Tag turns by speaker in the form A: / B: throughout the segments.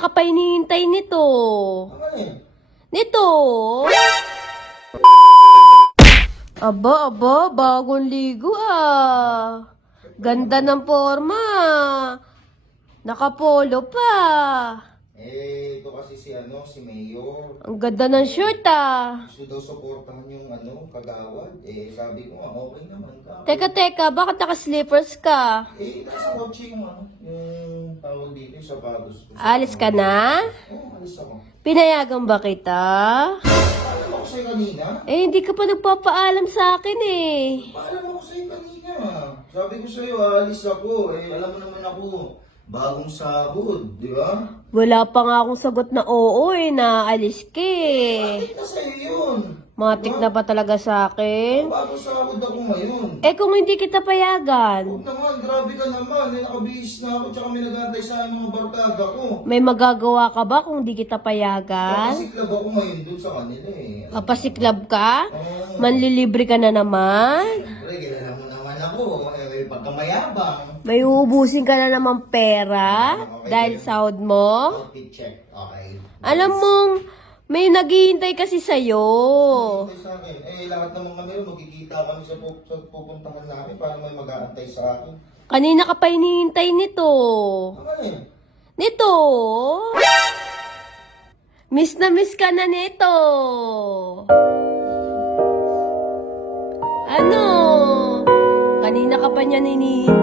A: Ka pa hinihintay nito.
B: Ano?
A: Nito. Aba, aba, bagong ligo ah. Ganda ng forma. Nakapolo pa.
B: Eh, ito kasi si ano, si Mayor.
A: Ang ganda ng shirt ah.
B: Gusto daw supportahan yung ano, kagawad. Eh, sabi ko nga, okay naman ka.
A: Teka, teka, bakit naka-slippers ka?
B: Eh, nasa kotse yung ano, yung tawag dito, yung sapatos ko.
A: Alis ka na?
B: Oo, alis ako.
A: Pinayagan ba kita?
B: Paalam ako sa'yo kanina.
A: Eh, hindi ka pa nagpapaalam sa akin eh.
B: Paalam ako sa'yo kanina. Sabi ko sa'yo, aalis ako. Eh, alam mo naman ako, bagong sahod, di ba?
A: Wala pa nga akong sagot na oo eh, naalis ka eh.
B: Bakit na sa'yo yun?
A: Matik na ba talaga sa akin?
B: Bagong sahod ako ngayon.
A: Eh kung hindi kita payagan,
B: Huwag naman, grabe ka naman. Eh, nakabihis na ako, tsaka may nagantay sa mga barkada ko.
A: may magagawa ka ba kung hindi kita payagan?
B: Kapasiklab ako ngayon dun sa kanila eh.
A: Kapasiklab ka?
B: Oo.
A: Manlilibre ka na naman?
B: Siyempre, kilala mo naman ako. Eh, pagkamayabang.
A: May uubusin ka na naman pera dahil sahod mo?
B: Outfit check. Okay.
A: Alam mong may naghihintay kasi sa'yo.
B: Sa akin. Eh, lahat naman kami rin, magkikita kami sa, pu- sa pupuntahan namin para may mag-aantay sa akin.
A: Kanina ka pa hinihintay nito.
B: Ano?
A: Nito? Miss na miss ka na nito. Ano? Kanina ka pa niya ninihintay.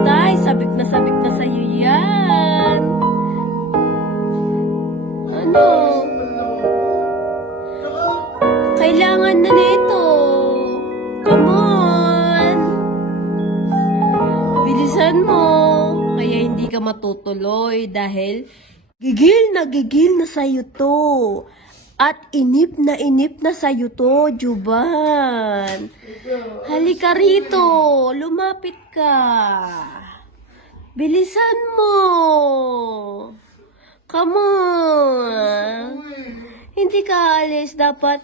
A: Bilisan mo. Kaya hindi ka matutuloy dahil gigil na gigil na sa'yo to. At inip na inip na sa'yo to, Juban. Halika rito. Lumapit ka. Bilisan mo. Come on. Hindi ka alis. Dapat,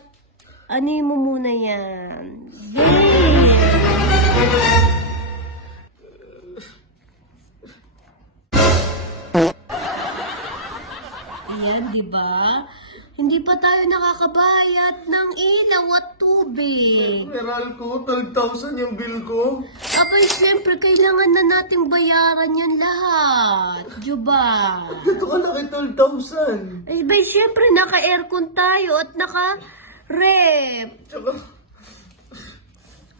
A: ano mo muna yan. Game. Ayan, di ba? Hindi pa tayo nakakabayad ng ilaw at tubig.
B: meral ko, 12,000 yung bill ko.
A: Abay, siyempre, kailangan na nating bayaran yan lahat. Diba?
B: Ito ka laki 12,000.
A: Ay, bay, siyempre, naka-aircon tayo at naka-rep.
B: Tsaka,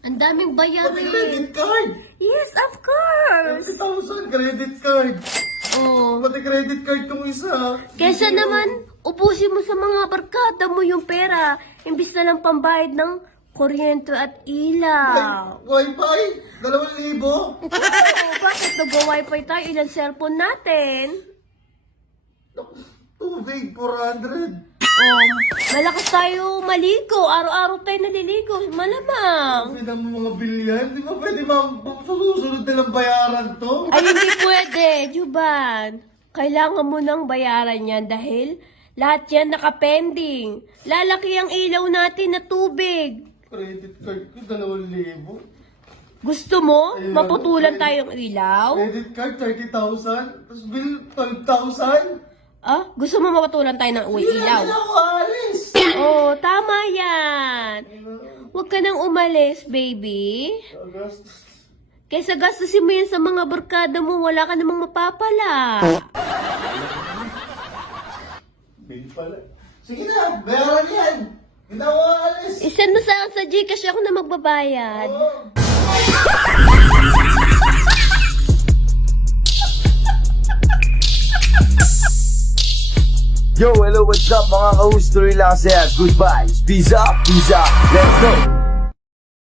A: Ang daming
B: pati
A: bayarin.
B: credit card.
A: Yes, of course.
B: 30,000 credit card.
A: Oh.
B: Pati credit card kong isa.
A: Kesa naman, ubusin mo sa mga barkada mo yung pera. Imbis na lang pambayad ng kuryente at ilaw.
B: Wi-Fi, 2,000.
A: Oo, bakit nag-wifi tayo? Ilan cellphone natin?
B: Tubig, 400.
A: Malakas tayo maligo. Araw-araw tayo naliligo. Malamang.
B: Pwede mo mga bill yan. Di ba pwede ba sa susunod nilang bayaran to?
A: Ay, hindi pwede, Juban. Kailangan mo nang bayaran yan dahil lahat yan nakapending. Lalaki ang ilaw natin na tubig.
B: Credit card ko, 2,000.
A: Gusto mo?
B: Ayun.
A: Maputulan tayong ilaw?
B: Credit card, 30,000. Tapos bill, 12,000.
A: Ah, gusto mo mapatulan tayo ng uwi
B: Hindi
A: ilaw?
B: na ako alis.
A: Oh, tama yan. Huwag ka nang umalis, baby. Kaysa gastusin mo yan sa mga barkada mo, wala ka namang mapapala.
B: Bill pala. Sige na, bayaran yan. Hindi ako alis.
A: Isend mo sa akin sa Gcash ako na magbabayad.
B: Oo.
C: Yo, hello, what's up mga ka-host? Tuloy lang saya. Goodbye. Peace up, peace up. Let's go.